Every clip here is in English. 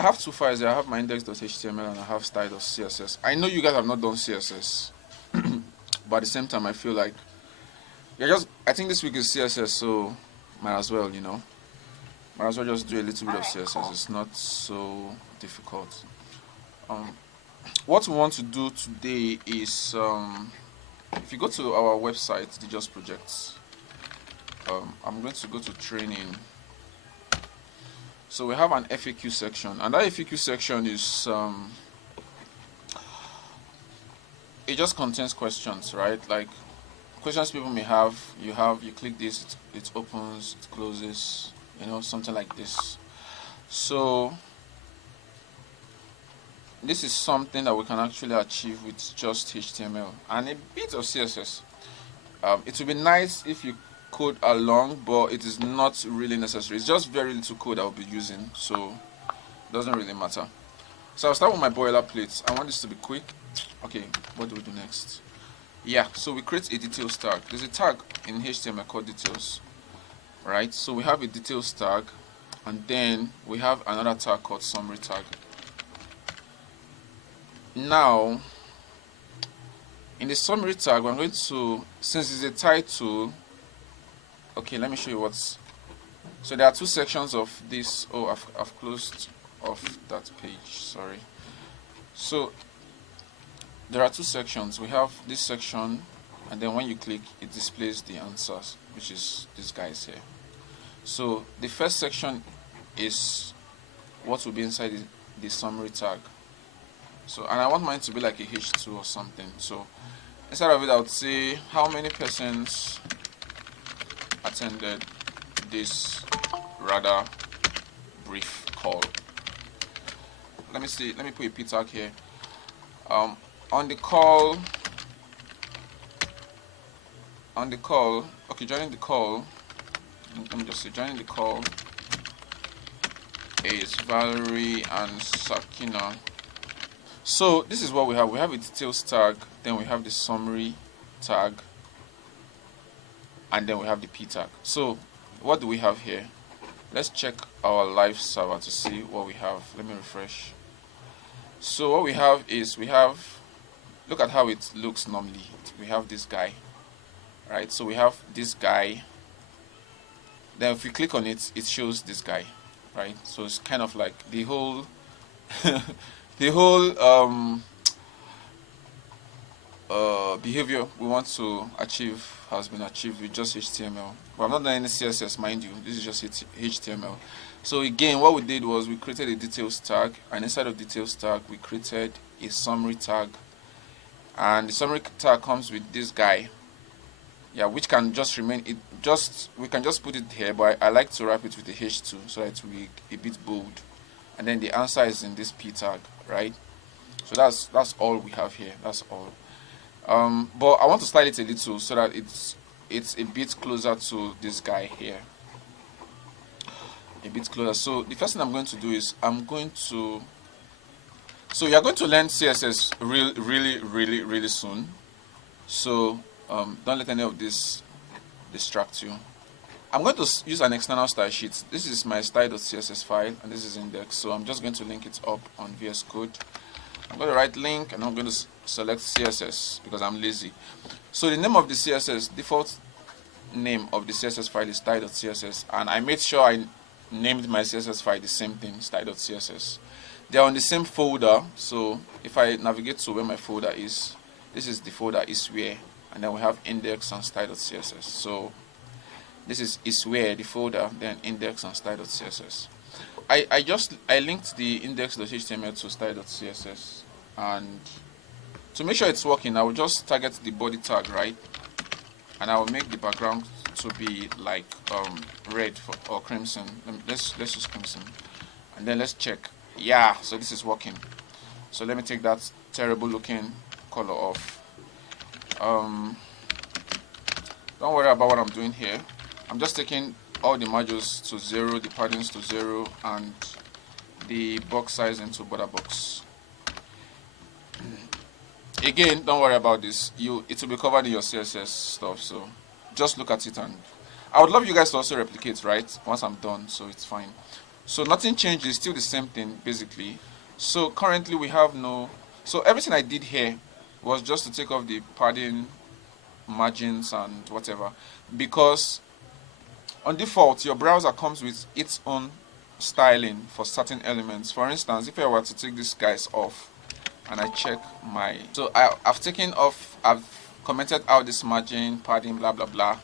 I have two files there. I have my index.html and I have style.css. I know you guys have not done CSS, but at the same time, I feel like I think this week is CSS, so might as well, might as well just do a little bit of CSS. It's not so difficult. What we want to do today is, if you go to our website, the Just Projects, I'm going to go to training. So we have an FAQ section, and that FAQ section is it just contains questions, right? Like questions people may have. You click this, it opens, it closes, something like this. So this is something that we can actually achieve with just HTML and a bit of CSS. It would be nice if you code along, but it is not really necessary. It's just very little code I'll be using, so it doesn't really matter. So I'll start with my boilerplate. I want this to be quick. Okay, what do we do next? Yeah, so we create a details tag. There's a tag in HTML called details, right? So we have a details tag, and then we have another tag called summary tag. Now, in the summary tag, we're going to, since it's a title, okay, let me show you what's. So there are two sections of this. Oh, I've closed off that page. Sorry. So there are two sections. We have this section, and then when you click, it displays the answers, which is these guys here. So the first section is what will be inside the summary tag. So, and I want mine to be like a H2 or something. So instead of it, I would say how many persons attended this rather brief call. Let me put a P tag here. On the call, okay, joining the call, let me just say joining the call is Valerie and Sakina. So this is what we have. We have a details tag, then we have the summary tag, and then we have the P tag. So what do we have here? Let's check our live server to see what we have. Let me refresh. So what we have is look at how it looks normally. We have this guy, right? So we have this guy. Then if we click on it, it shows this guy, right? So it's kind of like the whole behavior we want to achieve has been achieved with just HTML. But I'm not doing any CSS, mind you. This is just HTML. So again, what we did was we created a details tag, and inside of details tag, we created a summary tag. And the summary tag comes with this guy, yeah, which can just remain. We can just put it here, but I like to wrap it with a H2 so that it will be a bit bold. And then the answer is in this P tag, right? So that's all we have here. That's all. But I want to slide it a little so that it's a bit closer to this guy here. A bit closer. So the first thing I'm going to do is so you're going to learn CSS really soon. So don't let any of this distract you. I'm going to use an external style sheet. This is my style.css file, and this is index. So I'm just going to link it up on VS Code. I'm going to right link, and I'm going to select CSS because I'm lazy. So the name of the CSS, default name of the CSS file is style.css, and I made sure I named my CSS file the same thing, style.css. They're on the same folder, so if I navigate to where my folder is, this is the folder iswhere, and then we have index and style.css. So this is where the folder, then index and style.css. I linked the index.html to style.css, and to make sure it's working, I will just target the body tag, right? And I will make the background to be like red or crimson. Let's use crimson, and then let's check. Yeah, so this is working. So let me take that terrible looking color off. Don't worry about what I'm doing here. I'm just taking all the margins to 0, the paddings to 0, and the box size into border box. Again, don't worry about this. It will be covered in your CSS stuff, so just look at it. And I would love you guys to also replicate, right, once I'm done, so it's fine. So nothing changed, it's still the same thing basically. So currently we have no, so everything I did here was just to take off the padding, margins and whatever, because on default your browser comes with its own styling for certain elements. For instance, if I were to take these guys off and I check my, so I've taken off, I've commented out this margin, padding, blah blah blah,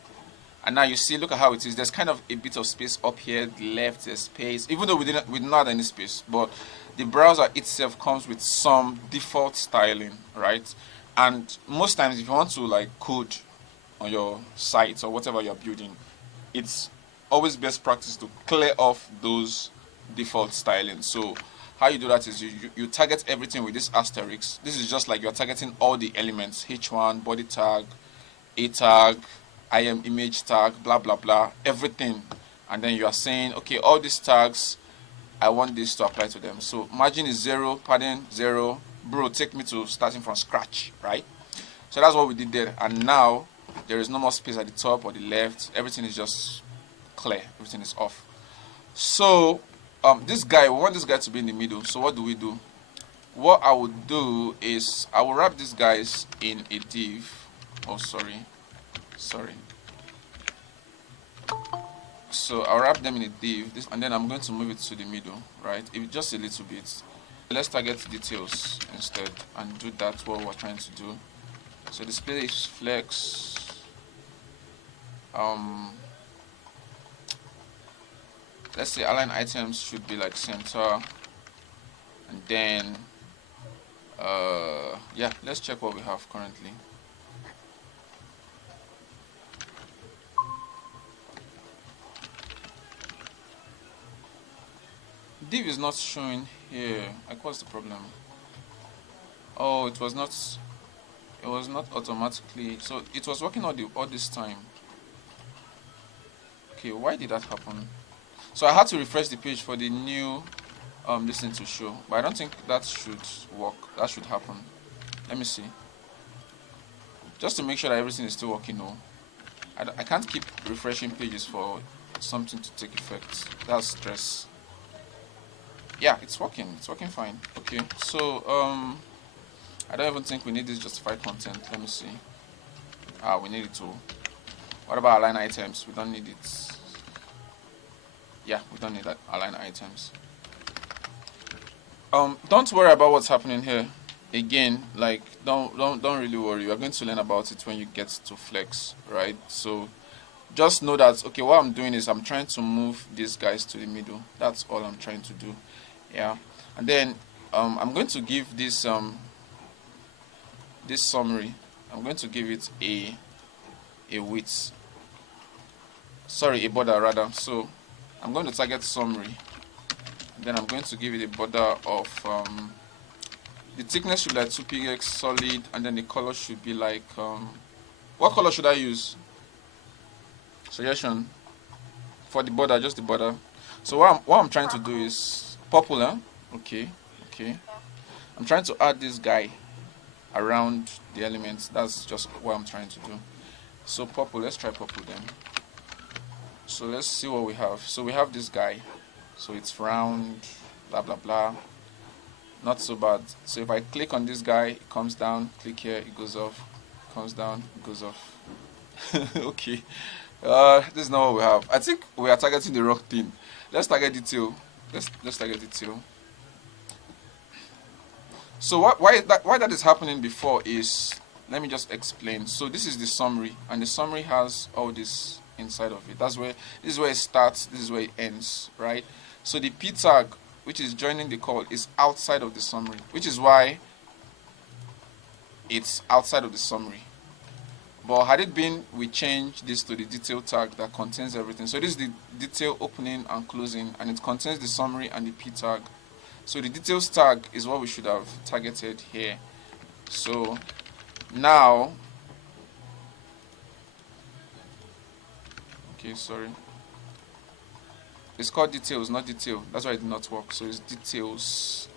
and now you see, look at how it is. There's kind of a bit of space up here, the left, there's space, even though we did not have any space, but the browser itself comes with some default styling, right? And most times if you want to like code on your site or whatever you're building, it's always best practice to clear off those default styling. So how you do that is you target everything with this asterisk. This is just like you're targeting all the elements, h1, body tag, a tag, im image tag, blah blah blah, everything. And then you are saying, okay, all these tags, I want this to apply to them. So margin is 0, padding 0. Bro, take me to starting from scratch, right? So that's what we did there. And now there is no more space at the top or the left. Everything is just clear. Everything is off. So this guy, we want this guy to be in the middle. So what do? What I would do is I will wrap these guys in a div. Oh, sorry. So I'll wrap them in a div, and then I'm going to move it to the middle, right? Just a little bit. Let's target details instead and do that what we're trying to do. So display is flex. Let's say align items should be like center, and then yeah, let's check what we have currently. Div is not showing here. Like, what's the problem? Oh, it was not automatically, so it was working all this time. Okay, why did that happen? So I had to refresh the page for the new this thing to show, but I don't think that should work. That should happen. Let me see, just to make sure that everything is still working. No, I can't keep refreshing pages for something to take effect. That's stress. Yeah, it's working fine. Okay, so I don't even think we need this justified content. Let me see. We need it too. What about align items? We don't need it. Yeah, we don't need that align items. Don't worry about what's happening here. Again, like don't really worry. We're going to learn about it when you get to flex, right? So just know that, okay, what I'm doing is I'm trying to move these guys to the middle. That's all I'm trying to do. Yeah, and then I'm going to give this this summary, I'm going to give it a width, sorry, a border rather. So I'm going to target summary, then I'm going to give it a border of the thickness should be like 2px solid, and then the color should be like what color should I use? Suggestion for the border, just the border. So what I'm trying to do is purple, huh? Okay. I'm trying to add this guy around the elements. That's just what I'm trying to do. So purple, let's try purple then. So let's see what we have. So we have this guy. So it's round, blah blah blah. Not so bad. So if I click on this guy, it comes down. Click here, it goes off. Comes down, it goes off. Okay. This is not what we have. I think we are targeting the wrong thing. Let's target detail. Let's target detail. So why that is happening before is, let me just explain. So this is the summary, and the summary has all this inside of it. This is where it starts, this is where it ends, right? So the p tag, which is joining the call, is outside of the summary, which is why it's outside of the summary. But had it been, we change this to the detail tag that contains everything. So this is the detail opening and closing, and it contains the summary and the p tag. So the details tag is what we should have targeted here. So now, okay, sorry, it's called details, not detail. That's why it did not work. So it's details.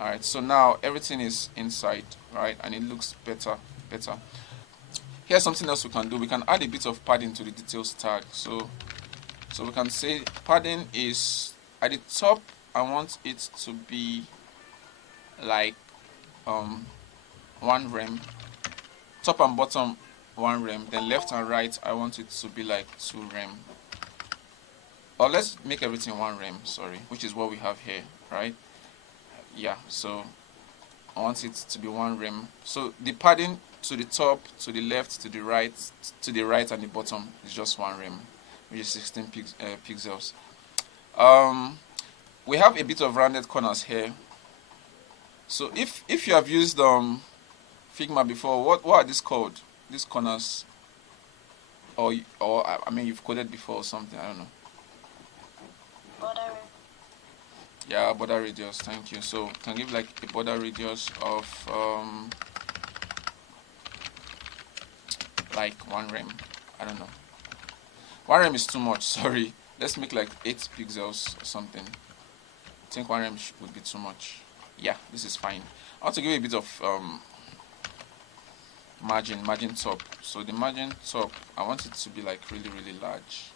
All right, so now everything is inside, right, and it looks better. Here's something else we can do. We can add a bit of padding to the details tag. So we can say padding is at the top I want it to be like 1 rem, top and bottom 1 rem, then left and right I want it to be like 2 rem. Or let's make everything 1 rem, sorry, which is what we have here, right? Yeah, so I want it to be 1 rem. So the padding to the top, to the left, to the right and the bottom is just 1 rem, which is 16 pixels. We have a bit of rounded corners here. So if you have used Figma before, what are these called? These corners, or I mean you've coded before or something, I don't know. Border. Yeah, border radius. Thank you. So can give like a border radius of like 1 rem. I don't know. 1 rem is too much. Sorry. Let's make like 8 pixels or something. I think 1 rem would be too much. Yeah, this is fine. I want to give it a bit of margin top. So the margin top, I want it to be like really large.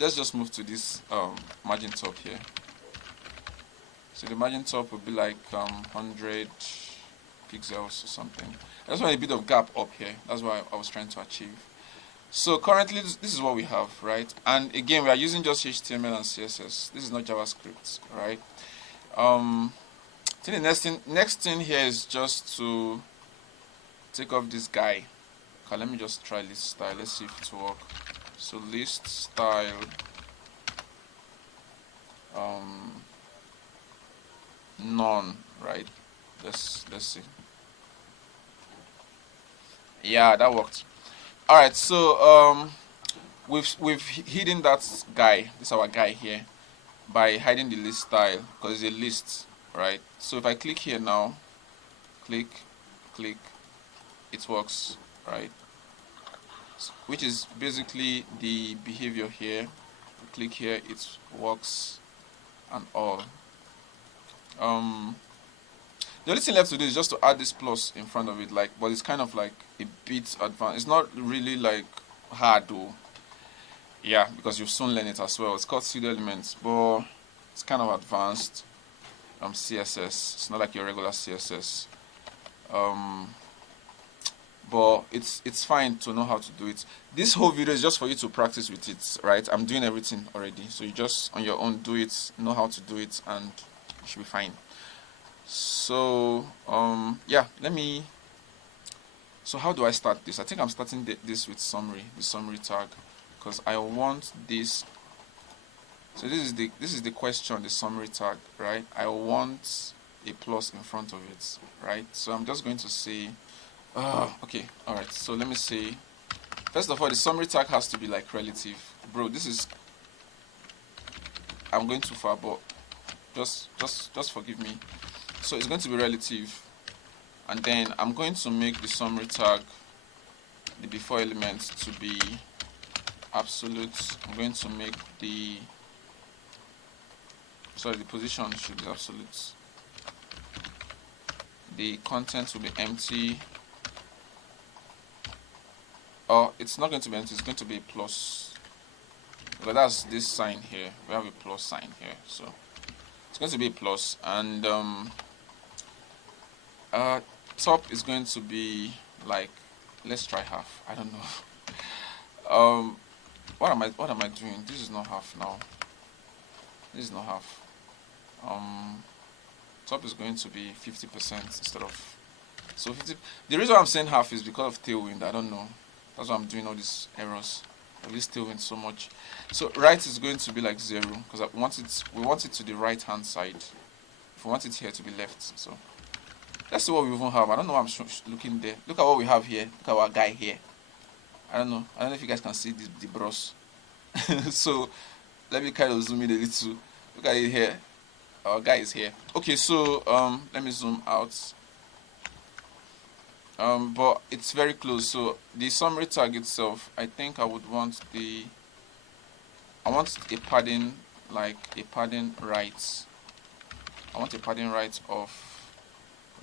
Let's just move to this margin top here. So the margin top will be like 100 pixels or something. I just want a bit of gap up here. That's what I was trying to achieve. So currently this is what we have, right? And again, we are using just HTML and CSS. This is not JavaScript, right? I think the next thing here is just to take off this guy. Okay, let me just try list style. Let's see if it will work. So list style none, right? Let's see. Yeah, that worked. All right, so we've hidden that guy. This is our guy here by hiding the list style because it's a list, right? So if I click here now, click, it works, right? Which is basically the behavior here. Click here, it works and all. The only thing left to do is just to add this plus in front of it, like, but it's kind of like a bit advanced. It's not really like hard though. Yeah, because you'll soon learn it as well. It's called pseudo elements, but it's kind of advanced. CSS. It's not like your regular CSS. But it's fine to know how to do it. This whole video is just for you to practice with it, right? I'm doing everything already, so you just on your own do it, know how to do it, and you should be fine. So yeah, so how do I start this? I think I'm starting this with summary, the summary tag, because I want this. So this is the question, the summary tag, right? I want a plus in front of it, right? So I'm just going to say okay, all right, so let me say, first of all, the summary tag has to be like relative. Bro, this is, I'm going too far, but just forgive me. So it's going to be relative, and then I'm going to make the summary tag, the before element, to be absolute. I'm going to make the position should be absolute. The content will be empty. Or it's not going to be empty, it's going to be a plus. But that's this sign here. We have a plus sign here. So it's going to be a plus, and top is going to be like, let's try half. I don't know. What am I doing? This is not half now. This is not half. Top is going to be 50% instead of, so 50. The reason I'm saying half is because of tailwind. I don't know. That's why I'm doing all these errors. Of this tailwind so much. So right is going to be like 0 because we want it to the right hand side. If we want it here to be left, so let's see what we even have. I don't know why I'm looking there. Look at what we have here. Look at our guy here. I don't know if you guys can see the bros. So let me kind of zoom in a little. Look at it here. Our guy is here. Okay, so let me zoom out. But it's very close. So the summary tag itself, I think I would want I want a padding, like a padding right. I want a padding right of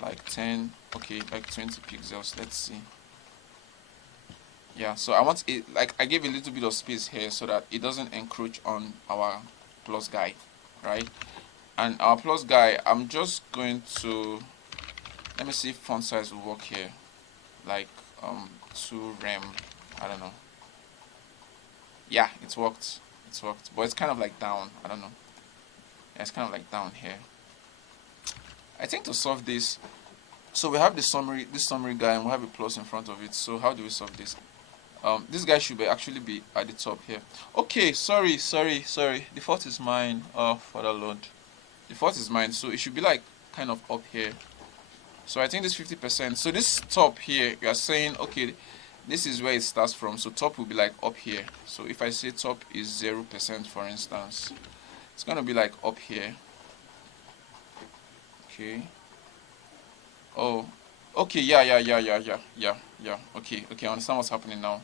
like 10, okay, like 20 pixels. Let's see. Yeah, so I want it, like I gave a little bit of space here so that it doesn't encroach on our plus guy. right? And our plus guy, I'm just going to, let me see if font size will work here, like 2 rem, I don't know. Yeah, it's worked, but it's kind of like down, I don't know. Yeah, it's kind of like down here. I think to solve this, so we have this summary guy, and we have a plus in front of it. So how do we solve this? This guy should actually be at the top here. Okay, sorry. The fault is mine. Oh, Father Lord. The fault is mine. So it should be like kind of up here. So I think this 50%. So this top here, you are saying, okay, this is where it starts from. So top will be like up here. So if I say top is 0%, for instance, it's going to be like up here. Okay. Oh, okay, yeah. Okay, I understand what's happening now.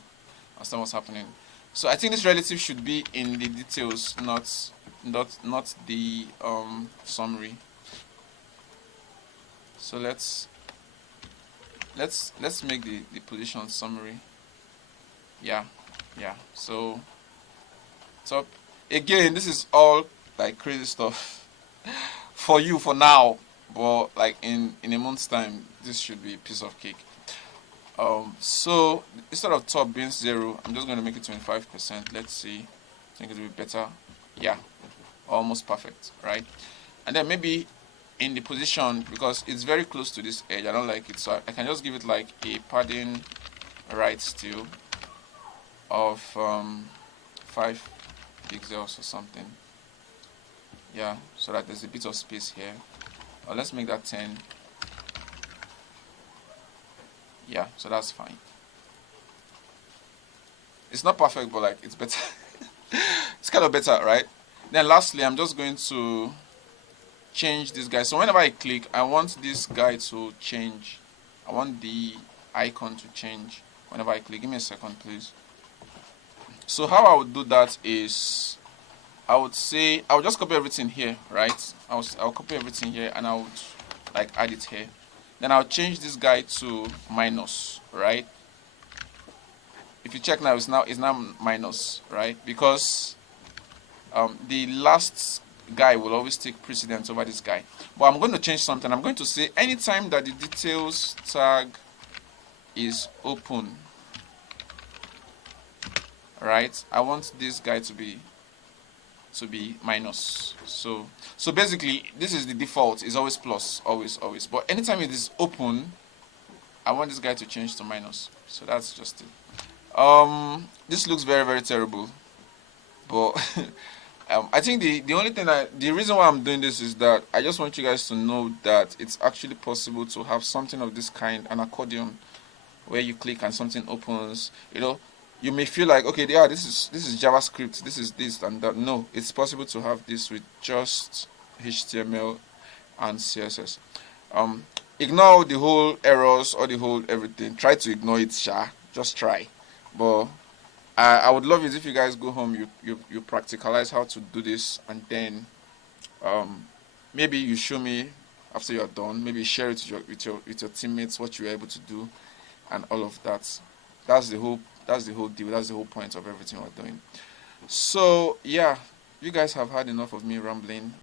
So I think this relative should be in the details, not the summary. So let's make the position summary. Yeah. So top again. This is all like crazy stuff for you for now, but like in a month's time, this should be a piece of cake. So instead of top being 0, I'm just going to make it 25%. Let's see. I think it will be better. Yeah, almost perfect, right? And then maybe in the position, because it's very close to this edge, I don't like it, so I can just give it like a padding right still of 5 pixels or something. Yeah, so that there's a bit of space here. Let's make that 10. Yeah, so that's fine. It's not perfect, but like it's better. It's kind of better, right? Then lastly, I'm just going to change this guy. So whenever I click, I want this guy to change. I want the icon to change whenever I click. Give me a second, please. So how I would do that is, I would say, I would just copy everything here, right? I'll copy everything here, and I would like add it here. Then I'll change this guy to minus, right? If you check now, it's now minus, right? Because the last guy will always take precedence over this guy. But I'm going to change something. I'm going to say anytime that the details tag is open, right? I want this guy to be minus. So basically, this is the default. It's always plus, always. But anytime it is open, I want this guy to change to minus. So that's just it. This looks very, very terrible, but I think the only thing the reason why I'm doing this is that I just want you guys to know that it's actually possible to have something of this kind, an accordion, where you click and something opens. You may feel like, okay, yeah, this is JavaScript, this is this and that. No, it's possible to have this with just HTML and CSS. Ignore the whole errors or the whole everything. Try to ignore it, just try. But I would love it if you guys go home, you practicalize how to do this, and then maybe you show me after you're done. Maybe share it with your teammates what you were able to do, and all of that. That's the whole deal. That's the whole point of everything we're doing. So yeah, you guys have had enough of me rambling.